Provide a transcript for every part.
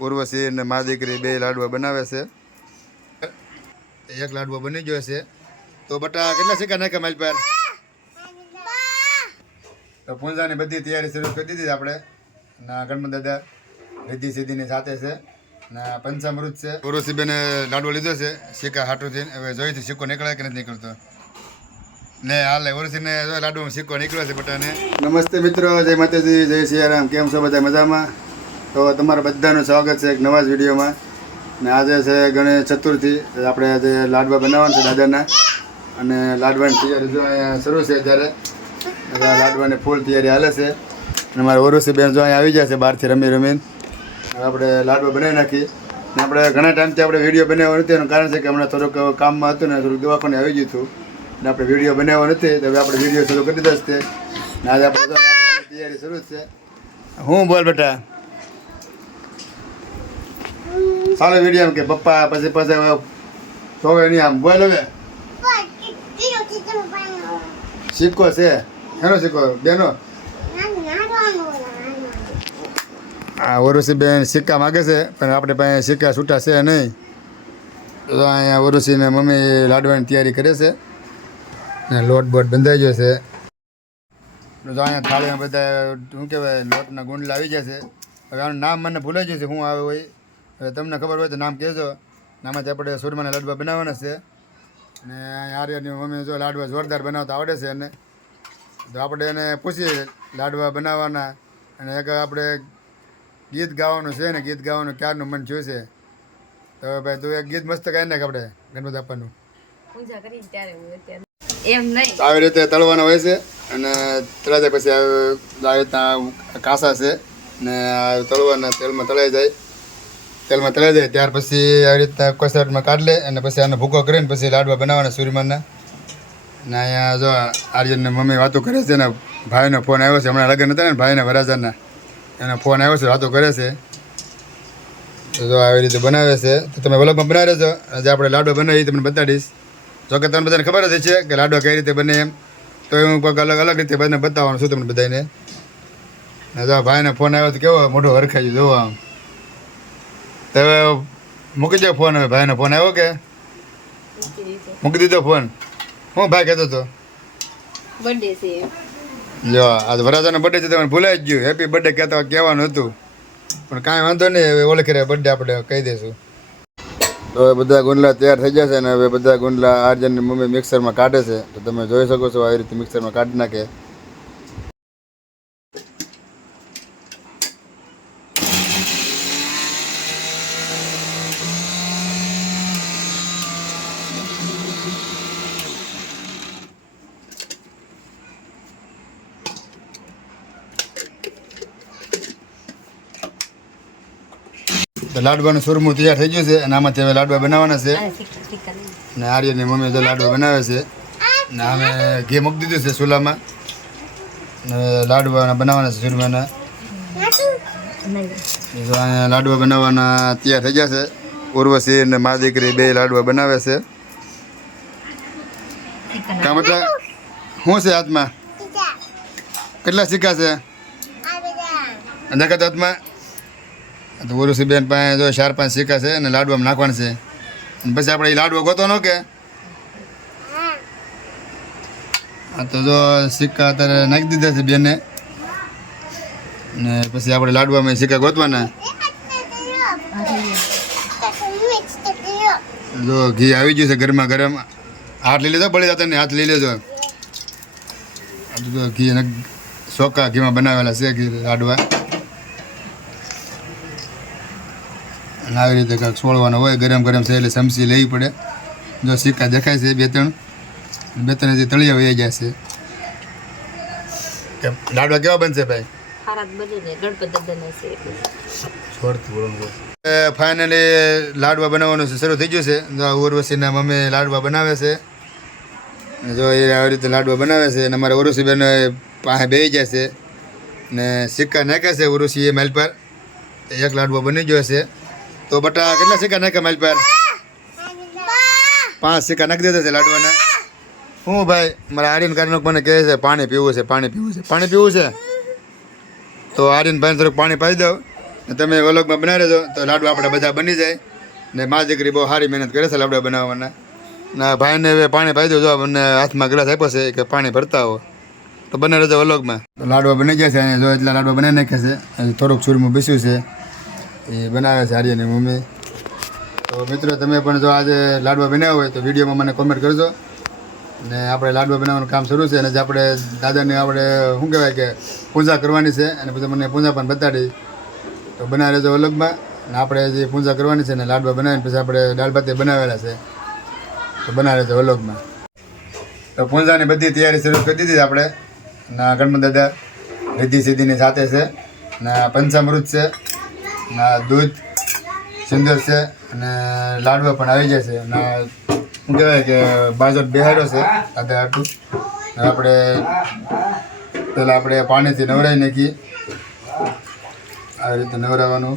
ઉર્વશી અને મા દીકરી બે લાડવા બનાવે છે. એક લાડવો બની ગયો છે. તો બટા કેટલા સિક્કા નાખ્યા મારી પર? તો પૂંજાની બધી તૈયારી શરૂ કરી દીધી આપણે. ના ગણપત દાદા રીધી સીધીની સાથે છે ને પંચામૃત છે. ઉર્વશીબેને લાડવો લીધો છે સિક્કા હાટુથી. હવે જોઈથી સિક્કો નીકળે કે નથી નીકળતો ને હાલે ઉર્વશીને લાડવામાં સિક્કો નીકળ્યો છે બટાને. નમસ્તે મિત્રો, જય માતાજી, જય સિયારામ. કેમ છો બધા? મજામાં? તો તમારા બધાનું સ્વાગત છે એક નવા જ વિડીયોમાં. ને આજે છે ગણેશ ચતુર્થી. આપણે આજે લાડવા બનાવવાના છે દાદાના. અને લાડવાની તૈયારી જો અહીંયા શરૂ છે ત્યારે લાડવાની ફૂલ તૈયારી હાલે છે. અને મારા ઉર્વશીબેન જો અહીંયા આવી જાય છે બહારથી રમીને. આપણે લાડવા બનાવી નાખી. ને આપણે ઘણા ટાઈમથી આપણે વિડીયો બનાવવા નથી. એનું કારણ છે કે હમણાં થોડુંક કામમાં હતું ને થોડુંક દવાખાને આવી ગયું હતું ને આપણે વિડીયો બનાવવા નથી. તો હવે આપણે વિડીયો શરૂ કરી દીધા છે. ને આજે આપણે લાડવાની તૈયારી શરૂ છે. હું બોલ બેટા ચાલો વિડીયો કે પપ્પા પછી જોવે નહીં આમ બોલ. હવે સિક્કો છે એનો સિક્કો બેનો. હા ઉર્વશીબેન સિક્કા માગે છે પણ આપણે પાસે સિક્કા છૂટા છે નહીં. તો અહીંયા ઉર્વશીને મમ્મી લાડવાની તૈયારી કરે છે ને લોટ બોટ બંધાઈ ગયો છે. તો અહીંયા થાળીમાં બધા શું કહેવાય લોટના ગુંડલા આવી ગયા છે. હવે આનું નામ મને ભૂલાઈ ગયું છે શું આવે હોય. હવે તમને ખબર હોય તો નામ કહેજો. આમાંથી આપણે સુરમાના લાડવા બનાવવાના છે. અને આર્યની મમ્મી જો લાડવા જોરદાર બનાવતા આવડે છે એને. તો આપણે એને પૂછીએ લાડવા બનાવવાના. અને એક આપણે ગીત ગાવાનું છે ને ગીત ગાવાનું ક્યારનું મન થયું છે. તો ભાઈ તું એક ગીત મસ્ત ગાઈ નાખ આપણે ગણપત બાપાનું. આવી રીતે તળવાના હોય છે અને તળાઈ પછી આવી રીતના કાસા છે ને તળવાના તેલમાં તળાઈ જાય. તેલમાં તળાઈ જાય ત્યાર પછી આવી રીતના કોસરાટમાં કાઢ લે અને પછી આનો ભૂકો કરીને પછી લાડવા બનાવવાના સૂર્યમાનના. ને અહીંયા જો આર્યનને મમ્મી વાતો કરે છે ને ભાઈનો ફોન આવ્યો છે. હમણાં લગ્ન હતા ને ભાઈના વરાજાના એનો ફોન આવ્યો છે, વાતો કરે છે. તો જો આવી રીતે બનાવે છે. તો તમે વ્લોગમાં બનાવી રહેજો. આજે આપણે લાડવા બનાવી તમને બતાડીશ. જોકે તમને બધાને ખબર જ છે કે લાડવા કઈ રીતે બને એમ. તો હું કોઈક અલગ અલગ રીતે બધાને બતાવવાનું છું તમને બધાને. જો ભાઈને ફોન આવ્યો તો કેવો મોટો હરખાઈ જોવો આમ. તો હવે મૂકી દો ફોન. હવે ભાઈનો ફોન આવ્યો કે મૂકી દીધો ફોન? હું ભાઈ કહેતો હતો બર્થડે છે. જો આજ વરાજાનો બર્થડે છે. તમને ભૂલાઈ જ ગયું. હેપી બર્થડે કહેવાનું હતું પણ કાંઈ વાંધો નહીં. હવે ઓળખી રહ્યા બર્થડે આપણે કહી દઈશું. તો હવે બધા ગુંડલા તૈયાર થઈ જશે ને હવે બધા ગુંડલા આર્યનની મમ્મી મિક્સરમાં કાઢે છે. તો તમે જોઈ શકો છો આવી રીતે મિક્સરમાં કાઢી નાખે. લાડવાનું સુરમું તૈયાર થઈ ગયું છે અને આમાંથી હવે લાડવા બનાવવાના છે. ને આર્યની મમ્મી જો લાડવા બનાવે છે ને અમે ઘી મૂકી દીધું છે ચૂલામાં. લાડવા બનાવવાના છે સુરમાના. અહીંયા લાડવા બનાવવાના તૈયાર થઈ ગયા છે. ઉર્વશી અને મા દીકરી બે લાડવા બનાવે છે. કા મતલબ શું છે હાથમાં? કેટલા સિક્કા છે દેખાતા હાથમાં? તો ઉર્વશીબેન પાસે જો 4-5 સિક્કા છે અને લાડવામાં નાખવાના છે. અને પછી આપણે એ લાડવો ગોતવાનો કે તો જો સિક્કા અત્યારે નાખી દીધા છે બેને. ને પછી આપણે લાડવામાં સિક્કા ગોતવાના. જો ઘી આવી ગયું છે ગરમા ગરમ. હાથ લઈ લેજો, બળી જતા ને હાથ લઈ લેજો. જો ઘી અને ચોખ્ખા ઘીમાં બનાવેલા છે ઘી લાડવા. આવી રીતે કાંઈક છોડવાનો હોય ગરમ ગરમ છે એટલે ચમચી લેવી પડે. જો સિક્કા દેખાય છે 2-3 હજી તળિયા વહી જાય છે. લાડવા કેવા બનશે ભાઈ? ફાઇનલી લાડવા બનાવવાનું શરૂ થઈ ગયું છે. જો ઉર્વશીના મમ્મી લાડવા બનાવે છે. જો એ આવી રીતે લાડવા બનાવે છે અને અમારા ઉર્વશીબેન પાસે બેસી જાય છે ને સિક્કા નાખે છે ઉર્વશી માઇલ પર. એક લાડવો બની ગયો છે. તો બટા કેટલા સિક્કા નાખ્યા મારી પર? 5 સિક્કા નાખી દીધા છે લાડવાના. હું ભાઈ મારા આર્યન કારણક મને કહે છે પાણી પીવું છે. તો આર્યન ભાઈને થોડુંક પાણી પાઈ દઉં ને તમે વ્લોગમાં બનાવી રહેજો તો લાડવા આપણે બધા બની જાય. ને મા દીકરી બહુ સારી મહેનત કરે છે લાડવા બનાવવાના. ના ભાઈને હવે પાણી પાઈ દો, જો મને હાથમાં ગ્લાસ આપ્યો છે કે પાણી ભરતા હો તો બને રહેજો વ્લોગમાં. લાડવા બની ગયા છે અહીંયા, જો એટલા લાડવા બનાવી નાખ્યા છે. થોડુંક ચૂરમું બીસ્યું છે એ બનાવે છે આર્યની મમ્મી. તો મિત્રો તમે પણ જો આજે લાડવા બનાવ્યા હોય તો વિડીયોમાં મને કોમેન્ટ કરજો. ને આપણે લાડવા બનાવવાનું કામ શરૂ છે અને જે આપણે દાદાને આપણે શું કહેવાય કે પૂજા કરવાની છે અને પછી મને પૂજા પણ બતાડી તો બનાવી રહેજો વ્લોગમાં. ને આપણે જે પૂજા કરવાની છે ને લાડવા બનાવીને પછી આપણે દાળ ભાત બનાવેલા છે તો બનાવી રહેજો વ્લોગમાં. તો પૂજાની બધી તૈયારી શરૂ કરી દીધી આપણે. ના ગણપત દાદા રીધિ સીધીની સાથે છે, ના પંચામૃત છે, ના દૂધ સિંદર છે અને લાડવા પણ આવી જાય છે. ના શું કહેવાય કે બાજર બેહાડ્યો છે આધે આટલું. આપણે પહેલાં આપણે પાણીથી નવરાવી નાખીએ, આવી રીતે નવરાવવાનું.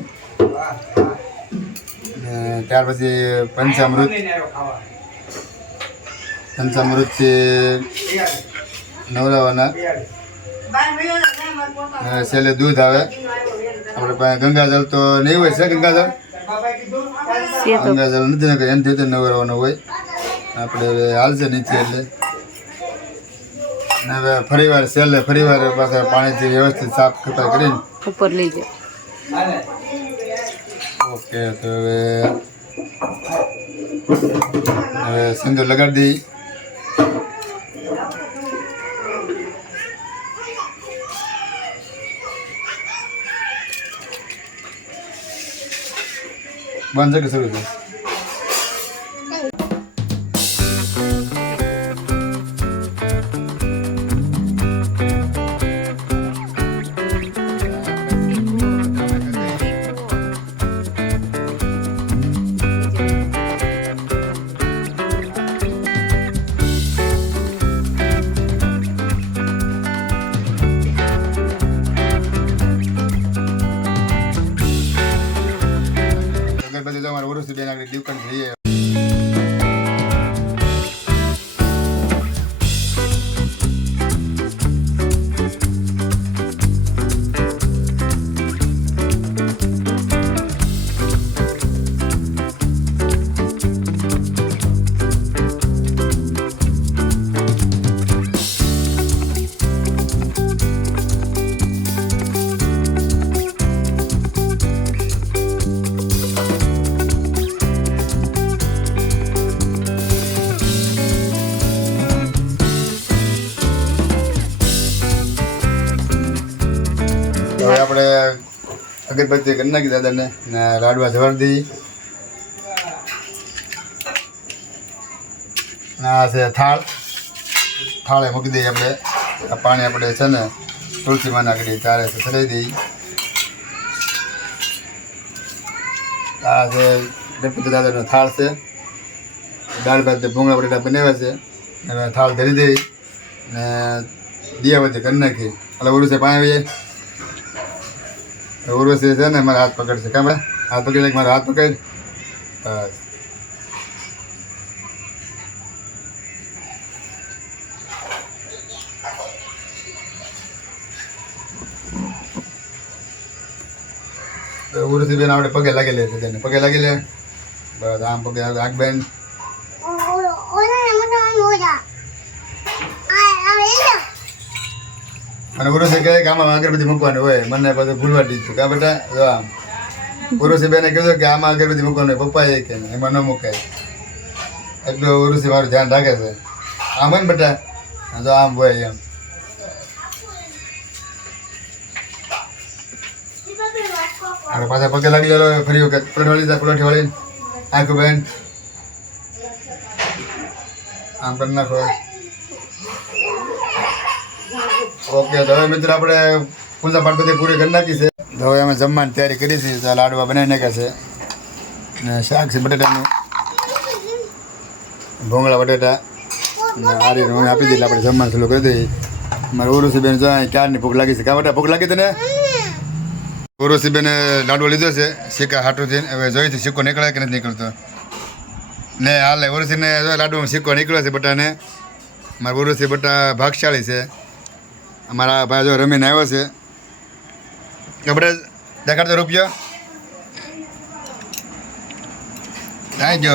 ને ત્યાર પછી પંચામૃતથી નવરાવવાના. છેલ્લે દૂધ આવે. આપણે પાસે ગંગાજળ તો નહીં હોય છે, ગંગાજળ નથી ને એમથી તો નવરાવવાનું હોય. આપણે હવે હાલશે નીચે એટલે ને હવે ફરીવાર છેલ્લે ફરીવાર પાછા પાણીથી વ્યવસ્થિત સાફ કપાઈ કરીને ઉપર લઈ જાઓ. ઓકે તો હવે સિંદૂર લગાડી દઈ. બંધ છે કે શરૂ છે? અગરબત્તી તો અમારે ઓરસી બેન આગળ દુકાન જઈએ. હવે આપણે અગરબત્તી કરી નાખી દાદાને ને લાડવા જવાડી દઈએ. આ છે થાળે મૂકી દઈએ આપણે. આ પાણી આપણે છે ને તુલસીમાં નાખી તારે ચડાવી દઈએ. આ છે ગણપતિ દાદાનો થાળ છે. દાળ ભાત ભૂંગળા બટેટા બનાવ્યા છે. હવે થાળ ધરી દઈ ને દિયાબત્તી કરી નાખી. એટલે ઓલું છે પાણી આવી જાય. ઉર્વશી છે ને મારા હાથ પકડશે. કાં ભાઈ હાથ પકડી મારા હાથ પકડ. બસ ઉર્વશી બેન આપણે પગે લાગી લે છે. તેને પગે લાગી લે. બસ આમ પગે આંખ બેન. અને ઉર્વશી કહે કે આમાં અગરબત્તી મૂકવાની હોય. મને પછી ભૂલવા દીધું. કા બેટા જો આમ ઉર્વશી બેને કીધું કે આમાં અગરબત્તી મૂકવાનું હોય. પપ્પા એ કે એમાં ન મુકાય. એટલું ઉર્વશી મારું ધ્યાન રાખે છે. આમ હોય ને બેટા જો આમ હોય એમ. અને પાછા પગે લાગી લો. ફરી વખત પલોઠી વાળી આંખો બેન આમ કરી નાખો. ઓકે તો હવે મિત્રો આપણે પૂજા પાઠ બધી પૂરી કરી નાખી છે. તો હવે અમે જમવાની તૈયારી કરી છે. તો લાડવા બનાવી નાખ્યા છે ને શાક છે બટેટાનું, ભૂંગળા બટેટા ને આરી હું આપી દઈએ. આપણે જમવાનું ચાલુ કરી દઈએ. મારે ઉર્વશી બેન જો ક્યારની ભૂખ લાગી છે. કા બેટા ભૂખ લાગી તને? ઉર્વશી બેને લાડવો લીધો છે સિક્કા હાટુથી. હવે જોઈથી સિક્કો નીકળે કે નથી નીકળતો ને હાલે. ઉર્વશીને લાડવામાં સિક્કો નીકળ્યો છે બટાને. મારા ઉર્વશી બટા ભાગશાળી છે. અમારા ભાઈ જો રમીને આવ્યો છે. આપણે દેખાડતો રૂપિયો થાય જો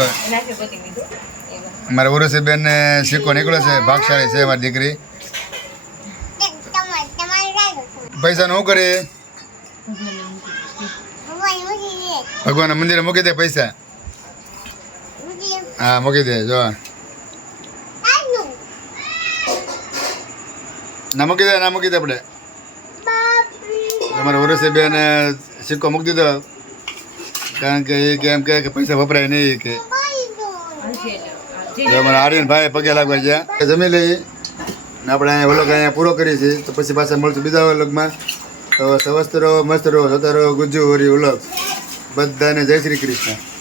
મારા ઉર્વશી બેન ને સિક્કો નીકળ્યો છે ભાગશાળી છે મારી દીકરી પૈસા નું શું કરે ભગવાનના મંદિરે મૂકી દે પૈસા હા મૂકી દે જો ના મૂકી દે આપણે તમારા ઉર્વશી બેન સિક્કો મૂકી દીધો કારણ કે એ કેમ કે પૈસા વપરાય નહીં કે અમારા આર્યન ભાઈ પગે લાગવા ગયા જમી લઈએ ને આપણે અહીંયા વ્લોગ અહીંયા પૂરો કરીએ છીએ તો પછી પાછા મળશું બીજા વ્લોગમાં તો સ્વસ્થ રહો મસ્ત રહો સતા રહો ગુજ્જુ વરી વ્લોગ બધાને જય શ્રી કૃષ્ણ.